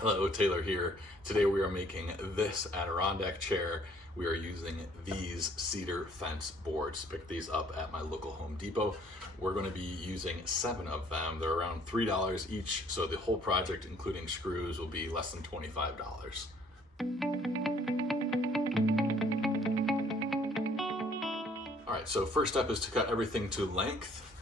Hello, Taylor here. Today we are making this Adirondack chair. We are using these cedar fence boards. Picked these up at my local Home Depot. We're going to be using 7 of them. They're around $3 each, so the whole project, including screws, will be less than $25. All right, so first step is to cut everything to length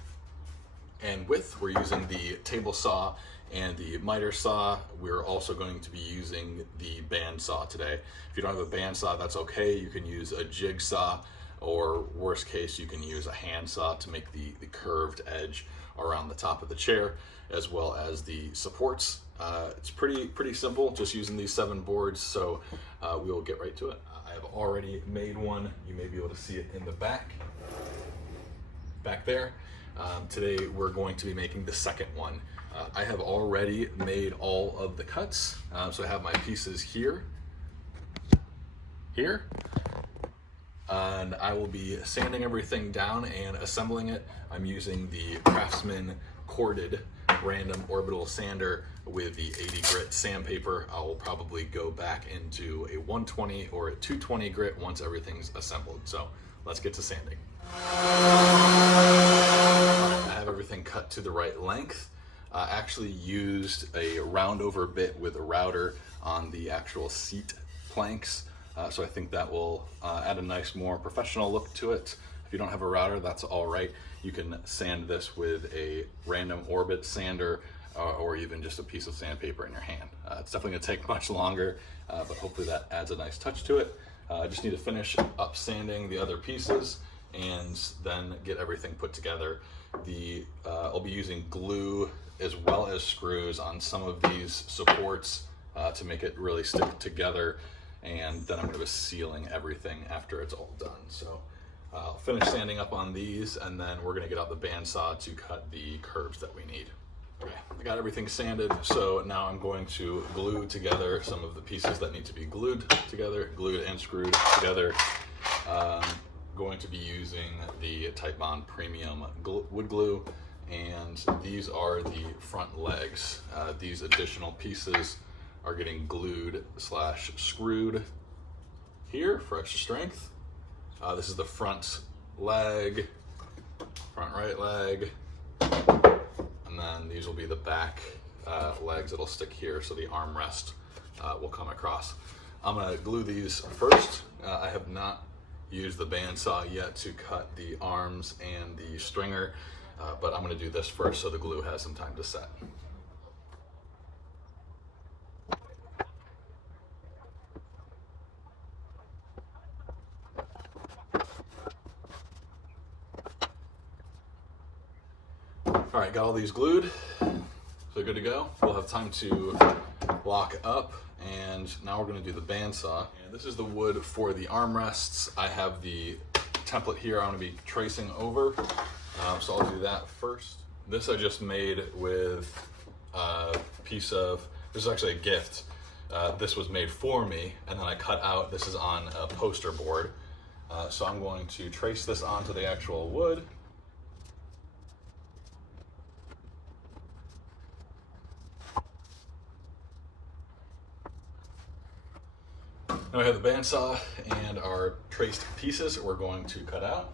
and width. We're using the table saw and the miter saw. We're also going to be using the band saw today. If you don't have a band saw, that's okay. You can use a jigsaw, or worst case, you can use a hand saw to make the curved edge around the top of the chair, as well as the supports. It's pretty simple, just using these 7 boards, so we will get right to it. I have already made one. You may be able to see it in the back there. Today we're going to be making the second one. I have already made all of the cuts, so I have my pieces here, and I will be sanding everything down and assembling it. I'm using the Craftsman corded random orbital sander with the 80 grit sandpaper. I will probably go back into a 120 or a 220 grit once everything's assembled. So let's get to sanding. I have everything cut to the right length. I actually used a round over bit with a router on the actual seat planks. So I think that will add a nice, more professional look to it. If you don't have a router, that's all right. You can sand this with a random orbit sander or even just a piece of sandpaper in your hand. It's definitely gonna take much longer, but hopefully that adds a nice touch to it. I just need to finish up sanding the other pieces and then get everything put together. I'll be using glue as well as screws on some of these supports to make it really stick together, and then I'm going to be sealing everything after it's all done. So I'll finish sanding up on these, and then we're going to get out the bandsaw to cut the curves that we need. Okay, I got everything sanded, so now I'm going to glue together some of the pieces that need to be glued together, glued and screwed together. Going to be using the Type Bond Premium wood glue, and these are the front legs. These additional pieces are getting glued / screwed here for extra strength. This is the front leg, front right leg, and then these will be the back legs that'll stick here, so the armrest will come across. I'm gonna glue these first. I have not used the bandsaw yet to cut the arms and the stringer, but I'm gonna do this first so the glue has some time to set. All right, got all these glued, so good to go. We'll have time to lock up, and now we're gonna do the bandsaw. And this is the wood for the armrests. I have the template here I'm gonna be tracing over, so I'll do that first. This I just made with a piece of, this is actually a gift. This was made for me, and then I cut out, this is on a poster board. So I'm going to trace this onto the actual wood. Now we have the bandsaw and our traced pieces we're going to cut out.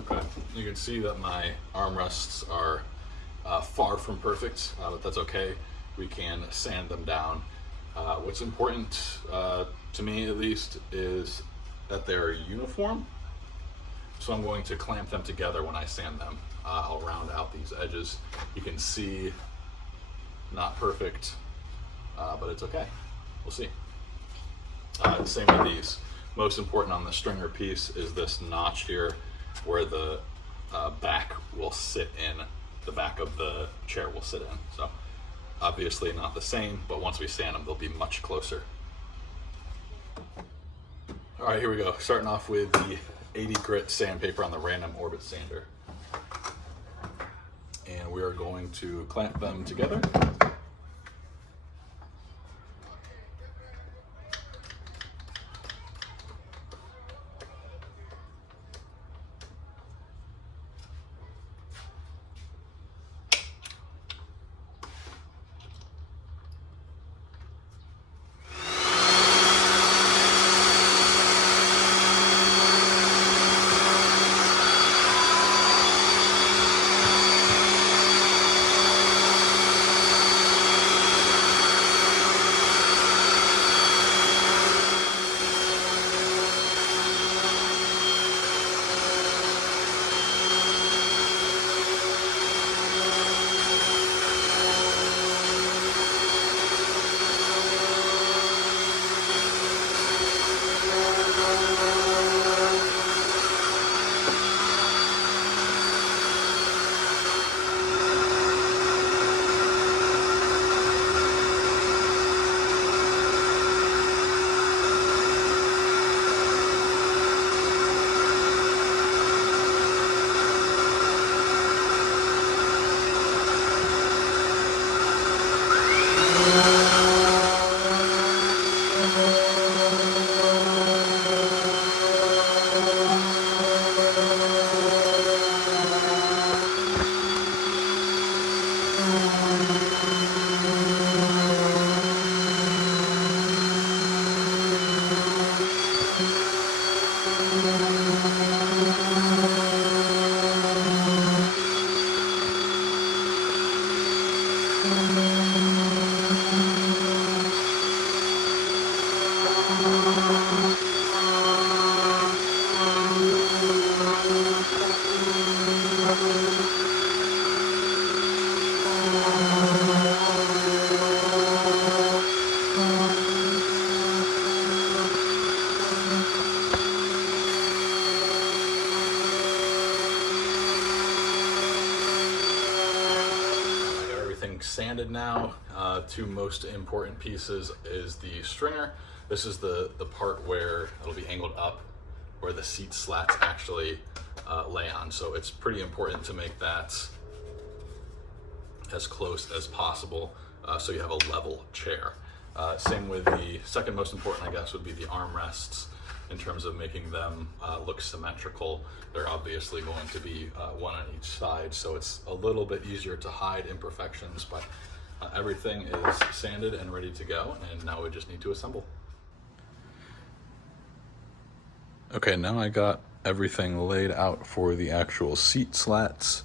Okay, you can see that my armrests are far from perfect, but that's okay. We can sand them down. What's important to me, at least, is that they're uniform. So I'm going to clamp them together when I sand them. I'll round out these edges. You can see, not perfect, but it's okay. We'll see. Same with these. Most important on the stringer piece is this notch here, where the back will sit in, the back of the chair will sit in. So obviously not the same, but once we sand them, they'll be much closer. All right, here we go. Starting off with the 80 grit sandpaper on the random orbit sander. And we are going to clamp them together. Sanded now. Two most important pieces is the stringer. This is the part where it'll be angled up, where the seat slats actually lay on. So it's pretty important to make that as close as possible so you have a level chair. Same with the second most important, I guess, would be the armrests. In terms of making them look symmetrical, they're obviously going to be one on each side, so it's a little bit easier to hide imperfections, but everything is sanded and ready to go, and now we just need to assemble. Okay, now I got everything laid out for the actual seat slats,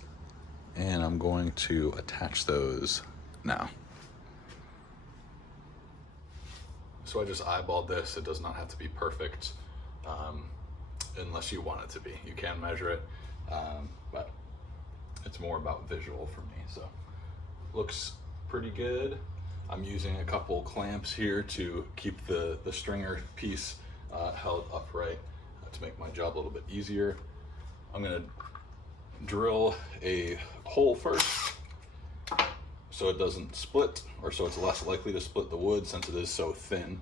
and I'm going to attach those now. So I just eyeballed this. It does not have to be perfect. Unless you want it to be. You can measure it, but it's more about visual for me. So looks pretty good. I'm using a couple clamps here to keep the stringer piece held upright to make my job a little bit easier. I'm gonna drill a hole first so it doesn't split, or so it's less likely to split the wood since it is so thin.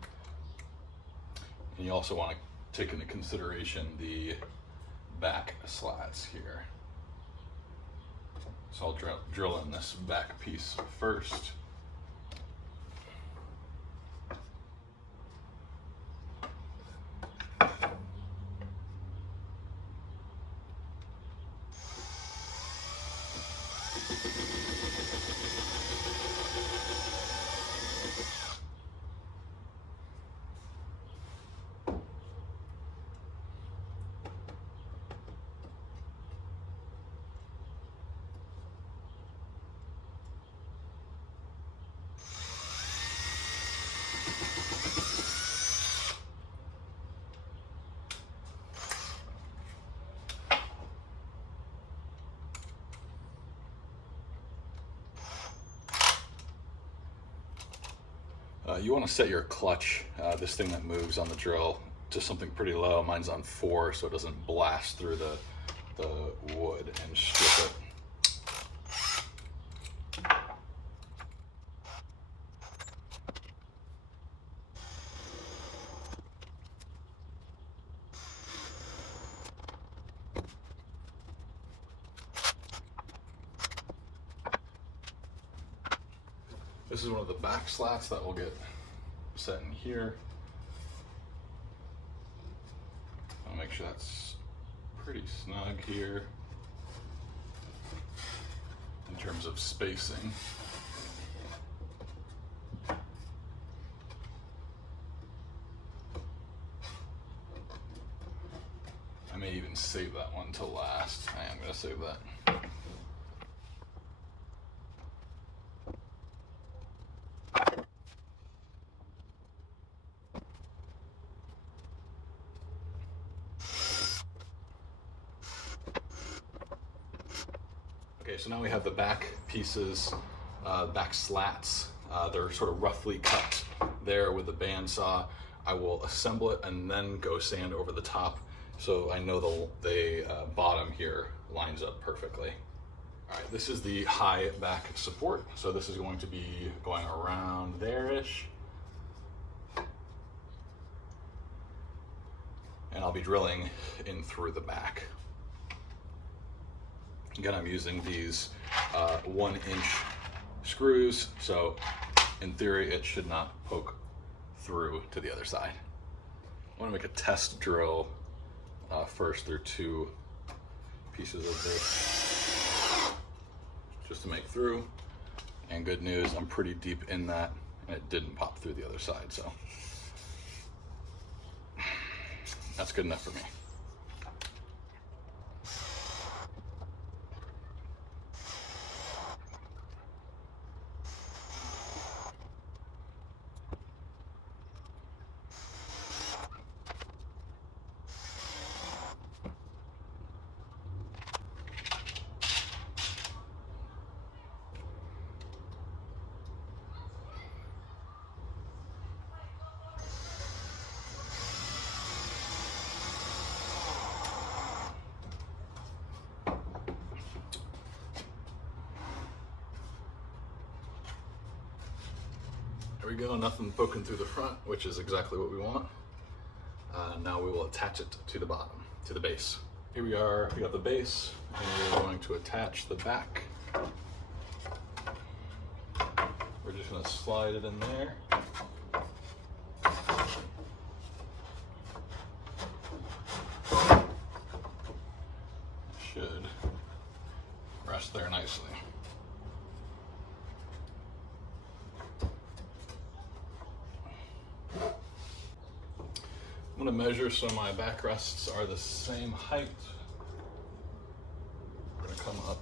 And you also want to take into consideration the back slats here. So I'll drill in this back piece first. You want to set your clutch, this thing that moves on the drill, to something pretty low. Mine's on 4, so it doesn't blast through the wood and strip it. This is one of the back slats that will get set in here. I'll make sure that's pretty snug here in terms of spacing. I may even save that one till last. I am going to save that. Okay, so now we have the back pieces, back slats. They're sort of roughly cut there with the bandsaw. I will assemble it and then go sand over the top so I know the bottom here lines up perfectly. All right, this is the high back support. So this is going to be going around there-ish. And I'll be drilling in through the back. Again, I'm using these 1-inch screws, so in theory, it should not poke through to the other side. I want to make a test drill first through 2 pieces of this, just to make through. And good news, I'm pretty deep in that, and it didn't pop through the other side, so that's good enough for me. There we go, nothing poking through the front, which is exactly what we want. Now we will attach it to the bottom, to the base. Here we are, we got the base, and we're going to attach the back. We're just gonna slide it in there. Should rest there nicely. I'm going to measure so my back rests are the same height. We're going to come up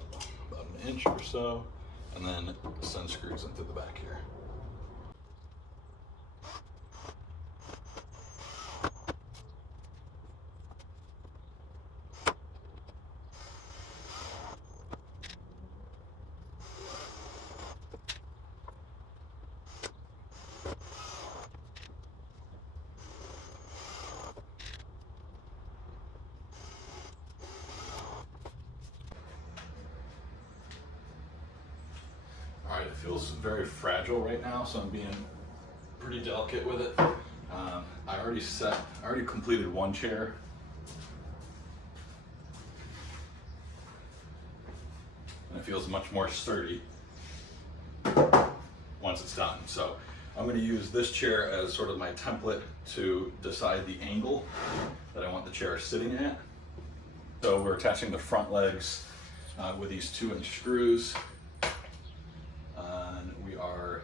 about 1 inch or so, and then send screws into the back here. All right, it feels very fragile right now, so I'm being pretty delicate with it. I already completed 1 chair. And it feels much more sturdy once it's done. So I'm going to use this chair as sort of my template to decide the angle that I want the chair sitting at. So we're attaching the front legs with these 2-inch screws. And we are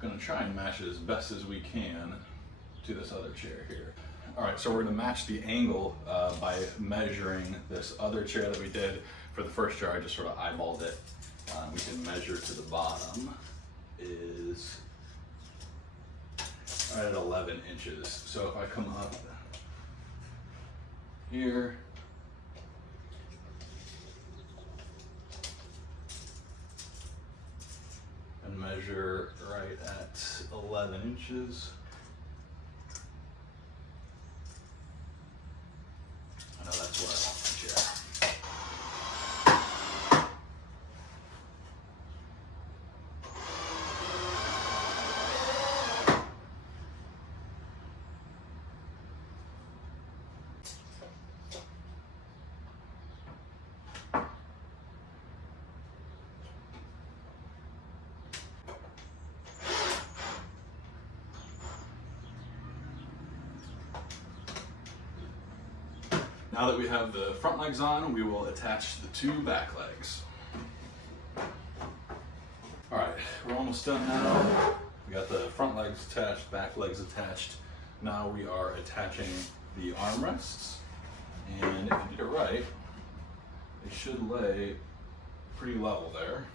going to try and match it as best as we can to this other chair here. All right, so we're going to match the angle by measuring this other chair that we did for the first chair. I just sort of eyeballed it. We can measure to the bottom is right at 11 inches. So if I come up here, and measure right at 11 inches. I know that's what I want the chair. Now that we have the front legs on, we will attach the 2 back legs. All right, we're almost done now. We got the front legs attached, back legs attached. Now we are attaching the armrests. And if you did it right, it should lay pretty level there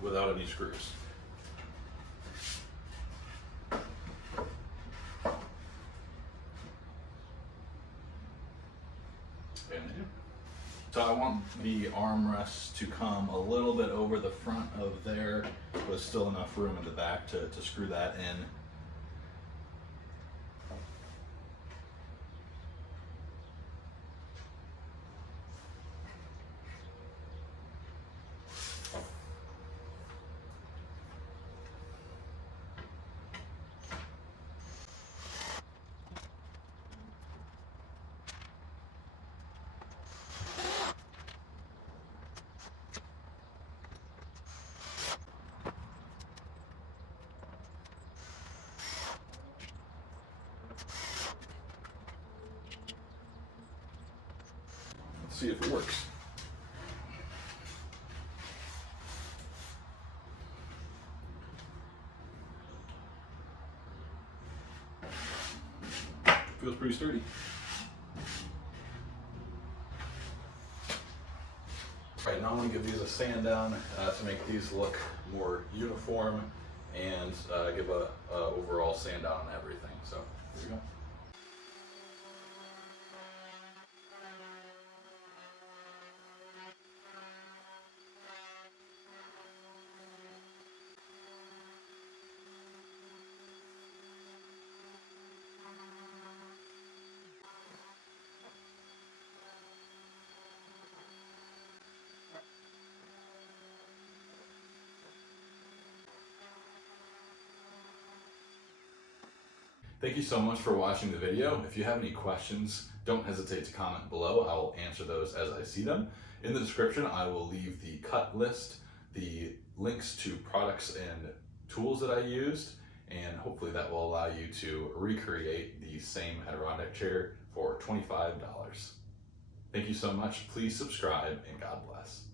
without any screws. So I want the armrests to come a little bit over the front of there, with still enough room in the back to screw that in. see if it works. Feels pretty sturdy. Right, now I'm going to give these a sand down to make these look more uniform and give a overall sand down on everything. So here we go. Thank you so much for watching the video. If you have any questions, don't hesitate to comment below. I will answer those as I see them. In the description, I will leave the cut list, the links to products and tools that I used, and hopefully that will allow you to recreate the same Adirondack chair for $25. Thank you so much. Please subscribe, and God bless.